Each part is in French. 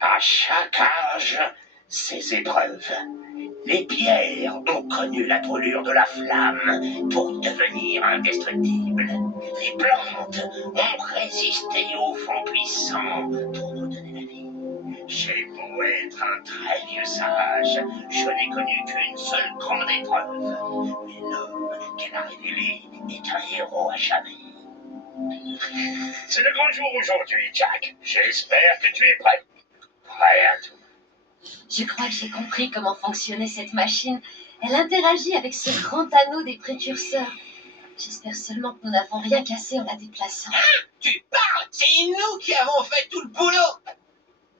À chaque âge, ses épreuves. Les pierres ont connu la brûlure de la flamme pour devenir indestructibles. Les plantes ont résisté au vent puissant pour nous donner la vie. J'ai beau être un très vieux sage, je n'ai connu qu'une seule grande épreuve. Mais l'homme qu'elle a révélé est un héros à jamais. C'est le grand jour aujourd'hui, Jack. J'espère que tu es prêt. Prêt à tout. Je crois que j'ai compris comment fonctionnait cette machine. Elle interagit avec ce grand anneau des précurseurs. J'espère seulement que nous n'avons rien cassé en la déplaçant. Tu parles? C'est nous qui avons fait tout le boulot.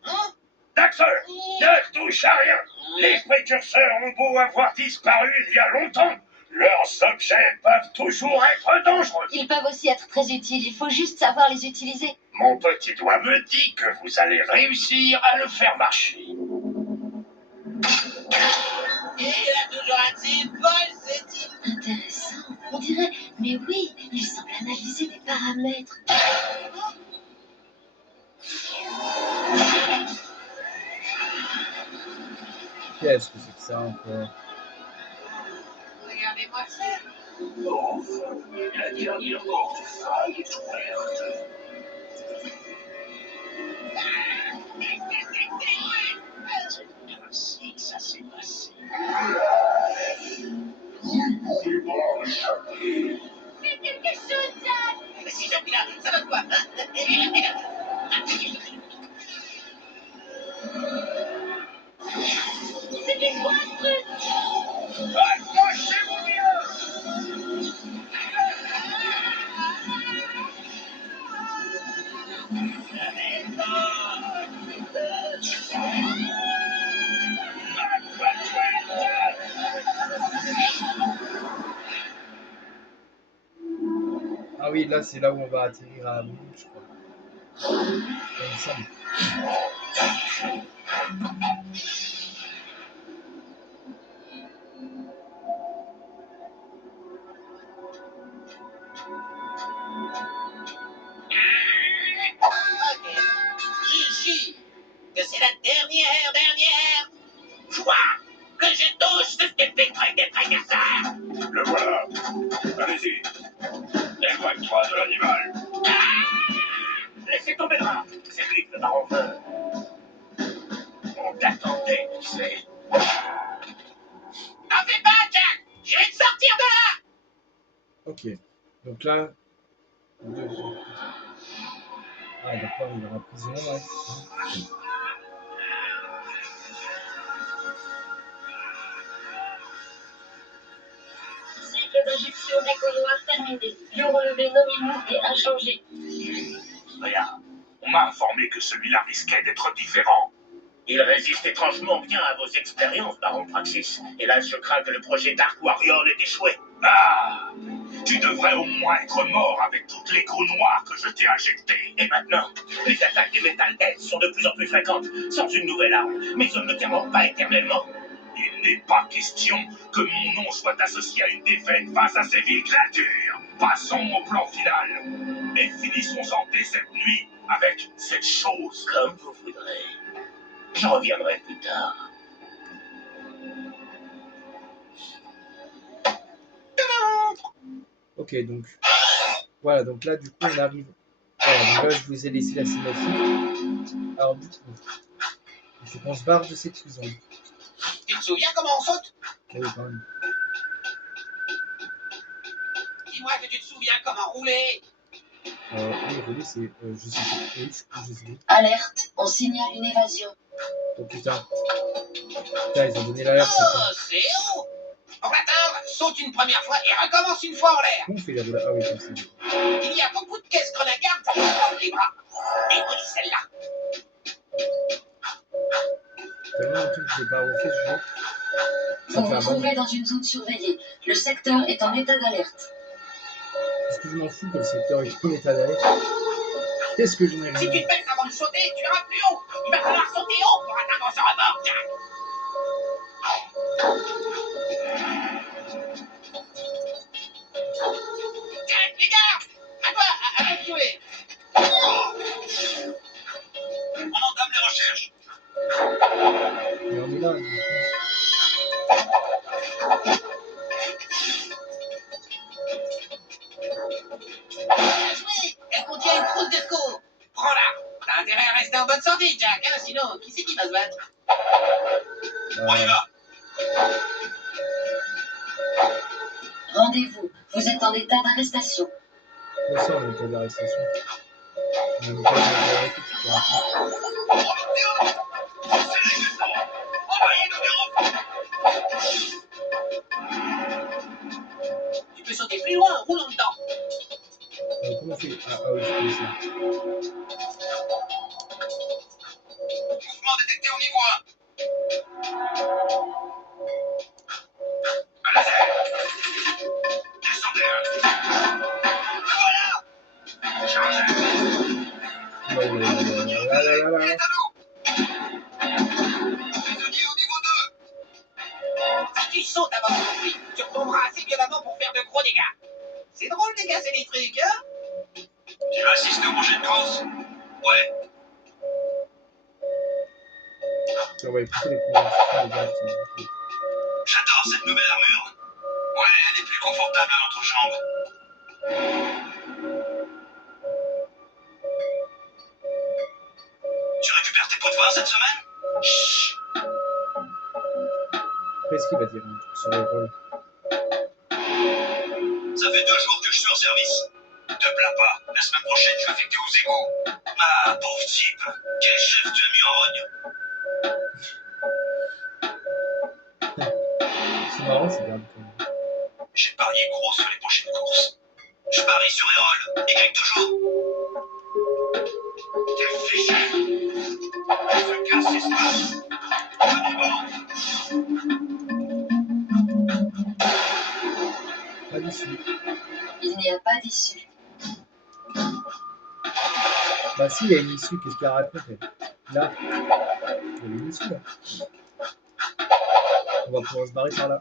Hein? Daxter, ne touche à rien. Les précurseurs ont beau avoir disparu il y a longtemps. Leurs objets peuvent toujours être dangereux. Ils peuvent aussi être très utiles, il faut juste savoir les utiliser. Mon petit doigt me dit que vous allez réussir à le faire marcher. Et il a toujours un de ses vols, ce type. Intéressant, on dirait. Mais oui, il semble analyser des paramètres. Qu'est-ce que c'est que ça encore? Regardez-moi ça. Enfin, la dernière porte faille est ouverte. C'est ainsi que ça s'est passé. Vous ne pouvez pas échapper. Fais quelque chose, Jack! Mais si j'appuie là, ça donne quoi? C'était quoi ce truc? Accrochez-vous bien! Ah oui, là c'est là où on va atterrir à Moon, je crois. Il me semble. Ok. Je jure que c'est la dernière fois que je touche ce stupide truc des précurseurs. Le voilà. Allez-y. Éloigne-toi de l'animal. Laissez tomber là. C'est lui que le baron veut. On t'attendait, tu sais. T'en fais pas, Jack. Je vais te sortir de là. Ok. Donc là. Ah d'accord, il aura emprisonné, ouais. Cycle d'injection d'écoloir terminé. Bio relevé nominaux et inchangé. Regarde, on m'a informé que celui-là risquait d'être différent. Il résiste étrangement bien à vos expériences, Baron Praxis. Hélas, je crains que le projet Dark Warrior ait échoué. Ah! Tu devrais au moins être mort avec toutes les coups noirs que je t'ai injectés. Et maintenant, les attaques des Metal Heads sont de plus en plus fréquentes. Sans une nouvelle arme, mes hommes ne tiendront pas éternellement. Il n'est pas question que mon nom soit associé à une défaite face à ces viles créatures. Passons au plan final. Et finissons-en dès cette nuit avec cette chose. Comme vous voudrez. Je reviendrai plus tard. Ok, donc. Voilà, donc là du coup on arrive. Voilà, donc là je vous ai laissé la cinématique. Alors du coup, il faut qu'on se barre de cette prison. Tu te souviens comment on saute? Ah oui, quand même. Dis-moi que tu te souviens comment rouler. Oui, rouler, c'est. Je sais pas. Oui, je sais pas. Alerte, on signale une évasion. Oh putain. Putain, ils ont donné l'alerte, c'est Oh, c'est haut. Pour l'atteindre, saute une première fois et recommence une fois en l'air. Comment on fait la roulade? Ah oui, comme ça. Il y a beaucoup de caisses grenagardes pour prendre les bras. Débrouille celle-là. Tellement longtemps que je l'ai pas refait ce jeu. Vous Ça fait vous un trouvez bail. dans une zone surveillée. Le secteur est en état d'alerte. Est-ce que je m'en fous que le secteur est en état d'alerte? Qu'est-ce que j'en ai Si tu rien? te baisses avant de sauter, tu iras plus haut. Il va falloir sauter haut pour atteindre ce rebord, Jack. Jack, les gars, à toi, à vous de jouer. On entame les recherches. Et on est là. Bien joué. Elle contient une trousse de secours. Prends-la. T'as intérêt à rester en bonne santé, Jack, hein, sinon, qui c'est qui va se battre? On y va. Rendez-vous. Vous êtes en état d'arrestation. Le sang, on est à l'arrestation. On a pas de Tu peux sauter plus loin en roulant dedans. comment on fait? Ah oui, je peux ça. Mouvement détecté au niveau 1. Un laser. Descendez. Voilà. Chargez. Là, là, là, là, là, là, là. Il est à nous. Prisonnier au niveau 2. Si tu sautes avant de tomber, tu retomberas assez violemment pour faire de gros dégâts. C'est drôle de casser les trucs, hein? Tu vas assister au projet de course? Ouais. On va écouter les conversations des gars. J'adore cette nouvelle armure. Ouais, elle est plus confortable à notre jambe. Tu récupères tes pots de vin cette semaine? Chut. Qu'est-ce qu'il va dire un truc sur les rôles? Ça fait 2 jours que je suis en service. Te plains pas, la semaine prochaine je suis affecté aux égaux. Ah, pauvre type. Quel chef tu as mis en rogne? C'est marrant, c'est bien. J'ai parié gros sur les prochaines courses. Je parie sur Erol. Il gagne toujours. T'es fichu. Ce gars, c'est ça. Pas d'issue. Il n'y a pas d'issue. Bah si, il y a une issue, qu'est-ce qu'elle raconte elle? Là, il y a une issue là. On va pouvoir se barrer par là.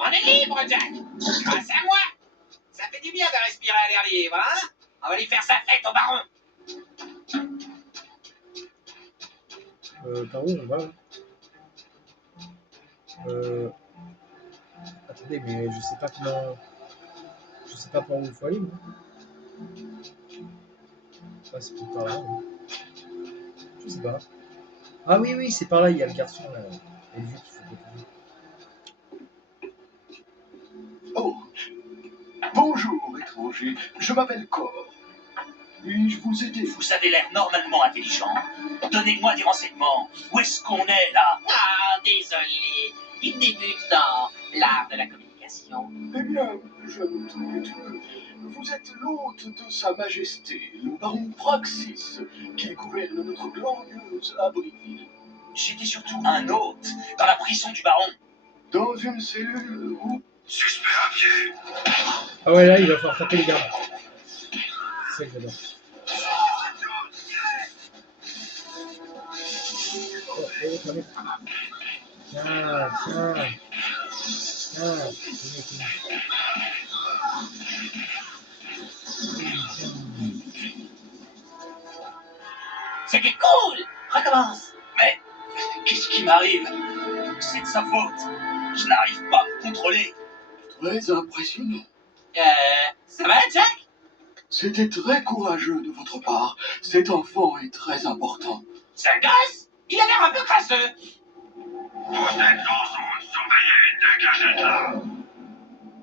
On est libre, Jack. Grâce à moi. Ça fait du bien de respirer à l'air libre, hein? On va lui faire sa fête au baron. Par où on va là? Attendez, mais je sais pas comment... Je sais pas par où il faut aller, moi. Ah, c'est peut-être par là. Oui. Je sais pas. Ah oui, oui, c'est par là, il y a le garçon là. Et le vieux qu'il faut découvrir. Oh, bonjour, étranger. Je m'appelle Cor. Puis-je vous aider? Vous avez l'air normalement intelligent. Donnez-moi des renseignements. Où est-ce qu'on est là? Ah, désolé. Il débute dans l'art de la communication. Eh bien, jeune truc, vous êtes l'hôte de Sa Majesté, le baron Praxis, qui gouverne notre glorieuse Abbeville. J'étais surtout un hôte dans la prison du baron. Dans une cellule où... Suspect à pied. Ah ouais, là, il va falloir taper les gardes. C'est ça que j'adore. Oh, oh, tiens, tiens. Tiens, C'était cool. Recommence. Mais qu'est-ce qui m'arrive? C'est de sa faute. Je n'arrive pas à me contrôler. Très impressionnant. Ça va, Jack? C'était très courageux de votre part. Cet enfant est très important. C'est un gosse? Il a l'air un peu crasseux. Vous êtes en zone surveillée, dégagez de là.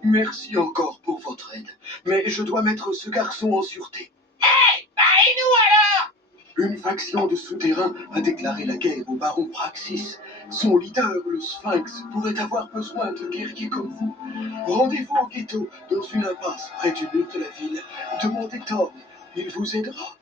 Merci encore pour votre aide, mais je dois mettre ce garçon en sûreté. Hey, bah et nous alors? Une faction de souterrains a déclaré la guerre au baron Praxis. Son leader, le Sphinx, pourrait avoir besoin de guerriers comme vous. Rendez-vous au ghetto, dans une impasse près du mur de la ville. Demandez Tom, il vous aidera.